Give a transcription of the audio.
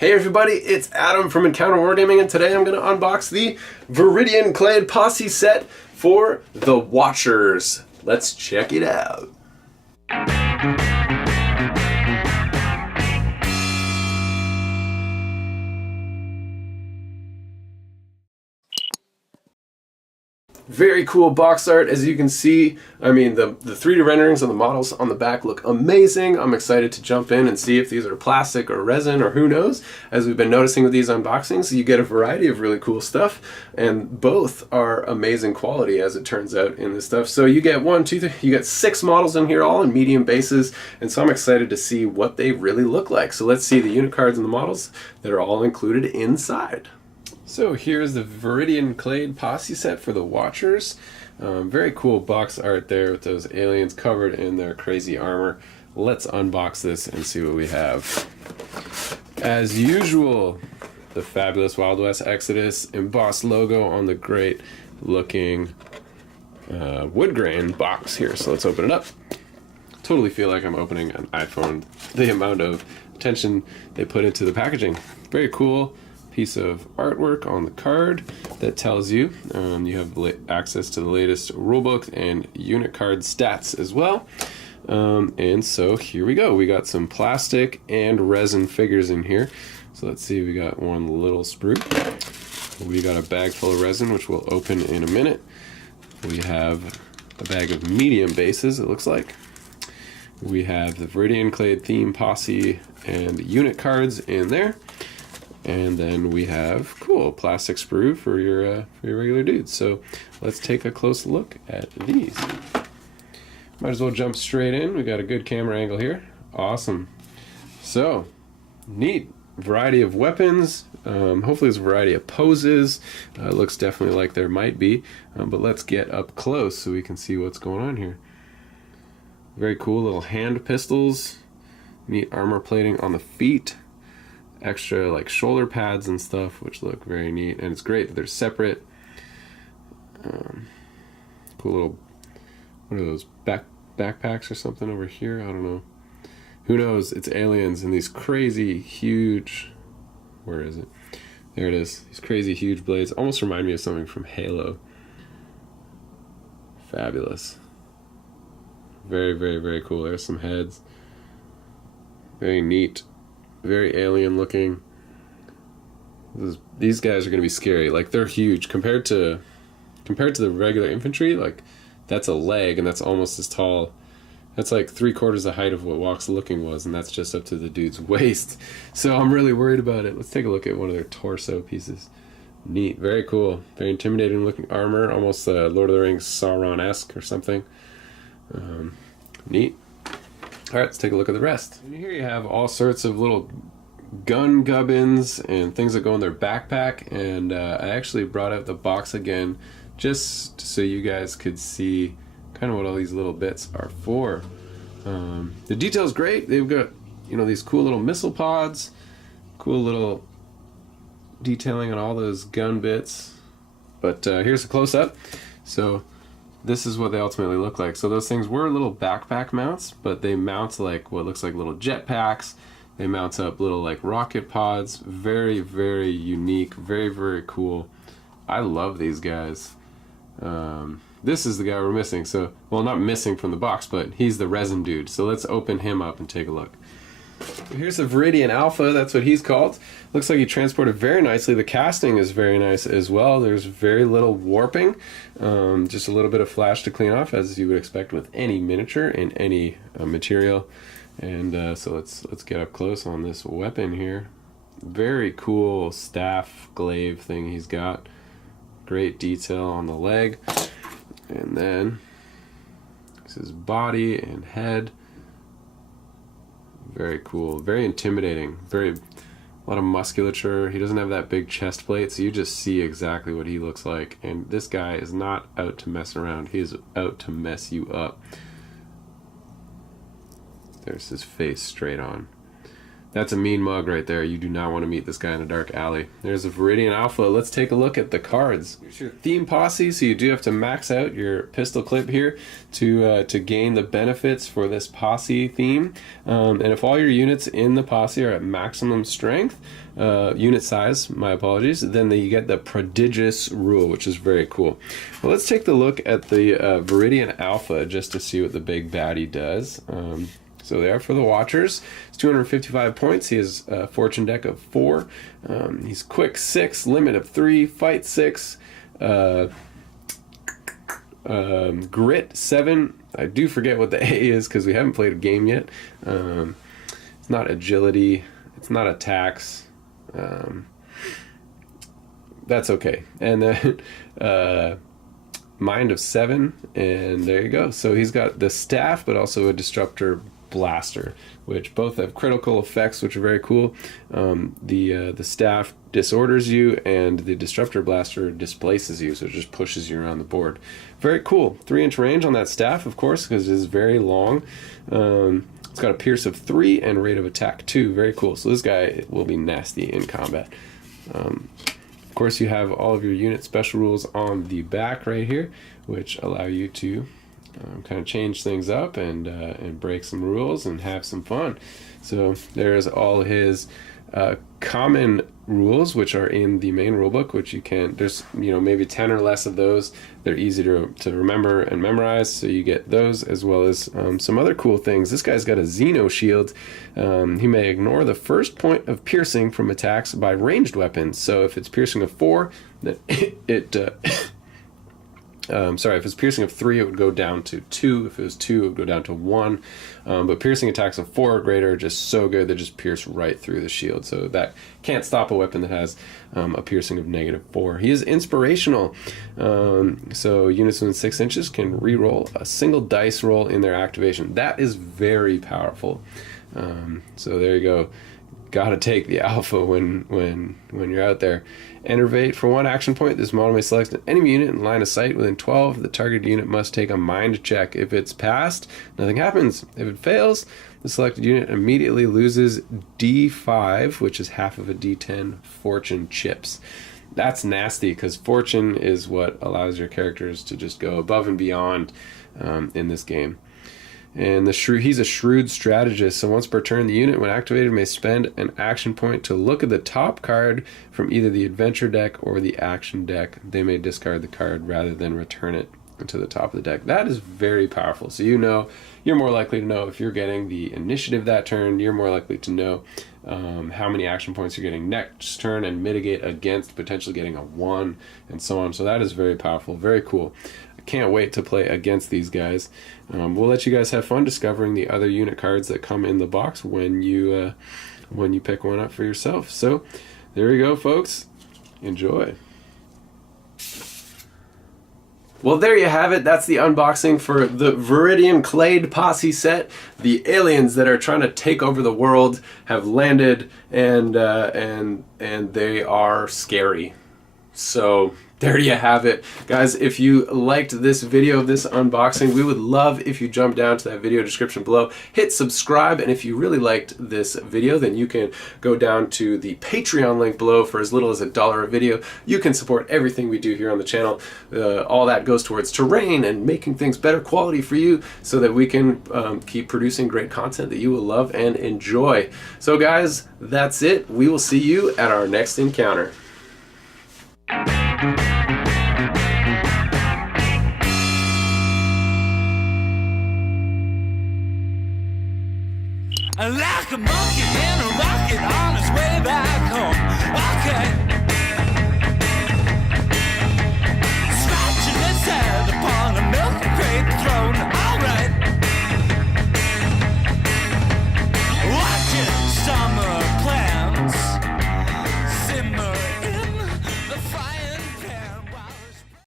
Hey everybody, it's Adam from Encounter Wargaming, and today I'm going to unbox the Viridian Clade Posse set for the Watchers. Let's check it out. Very cool box art, as you can see. I mean, the 3D renderings of the models on the back look amazing. I'm excited to jump in and see if these are plastic or resin or who knows. As we've been noticing with these unboxings, you get a variety of really cool stuff, and both are amazing quality as it turns out in this stuff. So you get you get 6 models in here, all in medium bases, and so I'm excited to see what they really look like. So let's see the unit cards and the models that are all included inside. So here's the Viridian Clade Posse set for the Watchers. Very cool box art there with those aliens covered in their crazy armor. Let's unbox this and see what we have. As usual, the fabulous Wild West Exodus embossed logo on the great looking wood grain box here. So let's open it up. Totally feel like I'm opening an iPhone. The amount of attention they put into the packaging. Very cool piece of artwork on the card that tells you you have access to the latest rulebook and unit card stats as well. And so here we go. We got some plastic and resin figures in here. So let's see, we got one little sprue. We got a bag full of resin, which we'll open in a minute. We have a bag of medium bases, it looks like. We have the Viridian Clade theme posse and unit cards in there. And then we have, cool, plastic sprue for your regular dudes. So let's take a close look at these. Might as well jump straight in. We got a good camera angle here. Awesome. So, neat variety of weapons. Hopefully there's a variety of poses. It looks definitely like there might be. But let's get up close so we can see what's going on here. Very cool little hand pistols. Neat armor plating on the feet. Extra like shoulder pads and stuff, which look very neat, and it's great that they're separate. Cool little, what are those, backpacks or something over here? I don't know. Who knows? It's aliens and these crazy huge, where is it? There it is. These crazy huge blades almost remind me of something from Halo. Fabulous. Very, very, very cool. There's some heads. Very neat. Very alien looking. These guys are going to be scary. Like, they're huge compared to the regular infantry. Like, that's a leg, and that's almost as tall. That's like 3/4 the height of what Walk's looking was, and that's just up to the dude's waist. So I'm really worried about it. Let's take a look at one of their torso pieces. Neat, very cool, very intimidating looking armor, almost Lord of the Rings Sauron-esque or something. Neat. Alright, let's take a look at the rest. And here you have all sorts of little gun gubbins and things that go in their backpack, and I actually brought out the box again just so you guys could see kind of what all these little bits are for. The detail's great. They've got, you know, these cool little missile pods, cool little detailing on all those gun bits. But here's a close-up. So this is what they ultimately look like. So those things were little backpack mounts, but they mount like what looks like little jetpacks. They mount up little like rocket pods. Very, very unique. Very, very cool. I love these guys. This is the guy we're missing. So, well, not missing from the box, but he's the resin dude. So let's open him up and take a look. Here's the Viridian Alpha, that's what he's called. Looks like he transported very nicely. The casting is very nice as well. There's very little warping, just a little bit of flash to clean off, as you would expect with any miniature in any material. And so let's get up close on this weapon here. Very cool staff glaive thing he's got. Great detail on the leg. And then this is his body and head. Very cool, very intimidating, a lot of musculature. He doesn't have that big chest plate, so you just see exactly what he looks like. And this guy is not out to mess around. He is out to mess you up. There's his face straight on. That's a mean mug right there. You do not want to meet this guy in a dark alley. There's a Viridian Alpha. Let's take a look at the cards. Here's your theme posse, so you do have to max out your pistol clip here to gain the benefits for this posse theme. And if all your units in the posse are at maximum strength, unit size, my apologies, then you get the prodigious rule, which is very cool. Well, let's take a look at the Viridian Alpha just to see what the big baddie does. So there for the watchers, it's 255 points. He has a fortune deck of 4. He's quick 6, limit of 3, fight 6, grit 7. I do forget what the A is because we haven't played a game yet. It's not agility. It's not attacks. That's okay. And then mind of 7, and there you go. So he's got the staff, but also a disruptor blaster, which both have critical effects, which are very cool. The staff disorders you, and the disruptor blaster displaces you, so it just pushes you around the board. Very cool. 3-inch range on that staff, of course, because it is very long. It's got a pierce of 3 and rate of attack 2. Very cool. So this guy will be nasty in combat. Of course, you have all of your unit special rules on the back right here, which allow you to kind of change things up and break some rules and have some fun. So there's all his common rules, which are in the main rulebook, which you can, there's maybe 10 or less of those. They're easy to remember and memorize, so you get those, as well as some other cool things. This guy's got a Xeno shield. He may ignore the first point of piercing from attacks by ranged weapons. So if it's piercing of 4, then if it's piercing of 3, it would go down to 2. If it was 2, it would go down to 1. But piercing attacks of 4 or greater are just so good, they just pierce right through the shield. So that can't stop a weapon that has a piercing of -4. He is inspirational. So units within 6 inches can re-roll a single dice roll in their activation. That is very powerful. So there you go. Gotta take the alpha when you're out there. Enervate for 1 action point. This model may select an enemy unit in line of sight within 12. The target unit must take a mind check. If it's passed, nothing happens. If it fails, the selected unit immediately loses D5, which is half of a D10 fortune chips. That's nasty, because fortune is what allows your characters to just go above and beyond in this game. And he's a shrewd strategist, so once per turn, the unit, when activated, may spend an action point to look at the top card from either the adventure deck or the action deck. They may discard the card rather than return it to the top of the deck. That is very powerful. So you're more likely to know if you're getting the initiative that turn. You're more likely to know how many action points you're getting next turn and mitigate against potentially getting a 1 and so on. So that is very powerful, very cool. I can't wait to play against these guys. We'll let you guys have fun discovering the other unit cards that come in the box when you pick one up for yourself. So there you go, folks. Enjoy. Well, there you have it. That's the unboxing for the Viridian Clade Posse set. The aliens that are trying to take over the world have landed, and they are scary. So there you have it. Guys, if you liked this video of this unboxing, we would love if you jump down to that video description below, hit subscribe, and if you really liked this video, then you can go down to the Patreon link below for as little as $1 a video. You can support everything we do here on the channel. All that goes towards terrain and making things better quality for you so that we can keep producing great content that you will love and enjoy. So guys, that's it. We will see you at our next encounter. Like a monkey in a rocket.